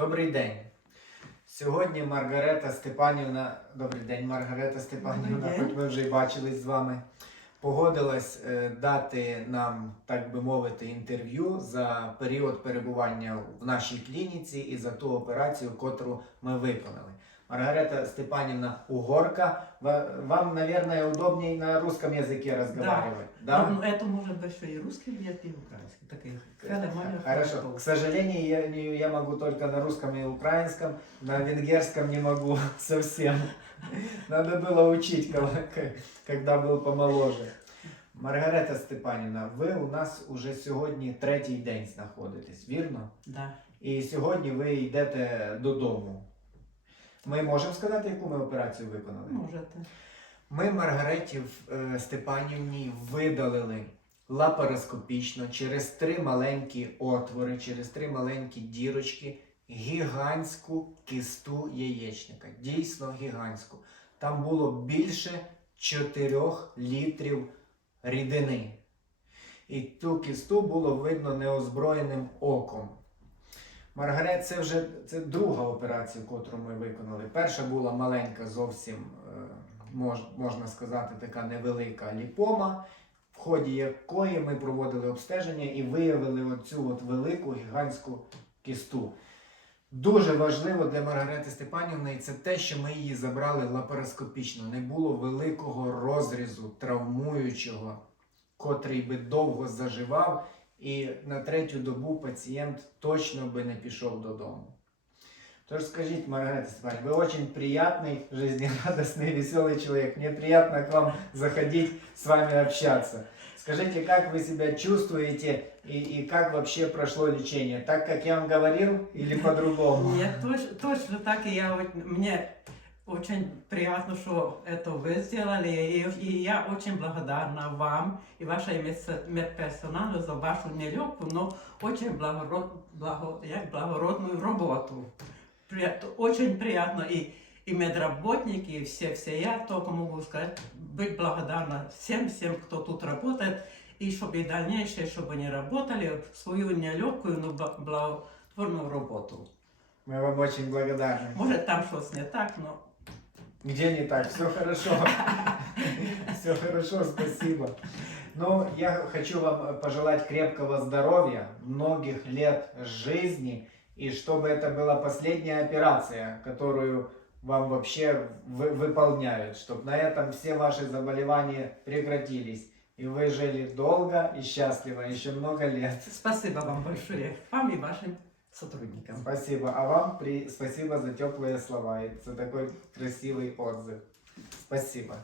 Добрий день. Сьогодні Маргарета Степанівна, добрий день, Маргарета Степанівна, день. хоч ми вже й бачились з вами, погодилась е, дати нам, так би мовити, інтерв'ю за період перебування в нашій клініці і за ту операцію, котру ми виконали. Маргарета Степанівна Угорка, Ва- вам, наверное, удобнее на русском языке разговаривать, да? Ну, это может быть что и русский билет, и украинский. Таких. Хеле, Маня, Хорошо. Франков. К сожалению, я, не- я могу только на русском и украинском, на венгерском не могу совсем. Надо было учить, кого- к- когда был помоложе. Маргарета Степанівна, ви у нас уже сьогодні третій день знаходитесь, вірно? Да. І сьогодні ви йдете додому. Ми можемо сказати, яку ми операцію виконали? Можете. Ми Маргареті е, Степанівні видалили лапароскопічно через три маленькі отвори, через три маленькі дірочки гігантську кисту яєчника. Дійсно гігантську. Там було більше 4 літрів рідини. І ту кисту було видно неозброєним оком. Маргарет, це вже це друга операція, котру ми виконали. Перша була маленька, зовсім е, мож, можна сказати, така невелика ліпома, в ході якої ми проводили обстеження і виявили оцю от велику гігантську кісту. Дуже важливо для Маргарети Степанівни це те, що ми її забрали лапароскопічно. Не було великого розрізу травмуючого, котрий би довго заживав, і на третю добу пацієнт точно би не пішов додому. Тож скажіть, Маргарита Степановна, вы очень приятный, жизнерадостный, веселый человек. Мне приятно к вам заходить, с вами общаться. Скажите, как вы себя чувствуете и, и как вообще прошло лечение? Так, как я вам говорил или по-другому? Мне точ, точно так, и я, вот- мне очень приятно, что это вы сделали, и, и я очень благодарна вам и вашей медс- медперсоналу за вашу нелегкую, но очень благород, благо, як благородную работу. При- Очень приятно и, и медработники, и все, все. Я только могу сказать, быть благодарна всем, всем, кто тут работает, и чтобы и дальнейшее, чтобы они работали свою нелегкую, но бла- благотворную работу. Мы вам очень благодарны. Может, там что-то не так, но Где не так? Все хорошо. Все хорошо, спасибо. Ну, я хочу вам пожелать крепкого здоровья, многих лет жизни, и чтобы это была последняя операция, которую вам вообще вы- выполняют, чтобы на этом все ваши заболевания прекратились, и вы жили долго и счастливо, еще много лет. спасибо вам большое, вам и вашим сотрудникам. Спасибо. А вам при... спасибо за теплые слова и за такой красивый отзыв. Спасибо.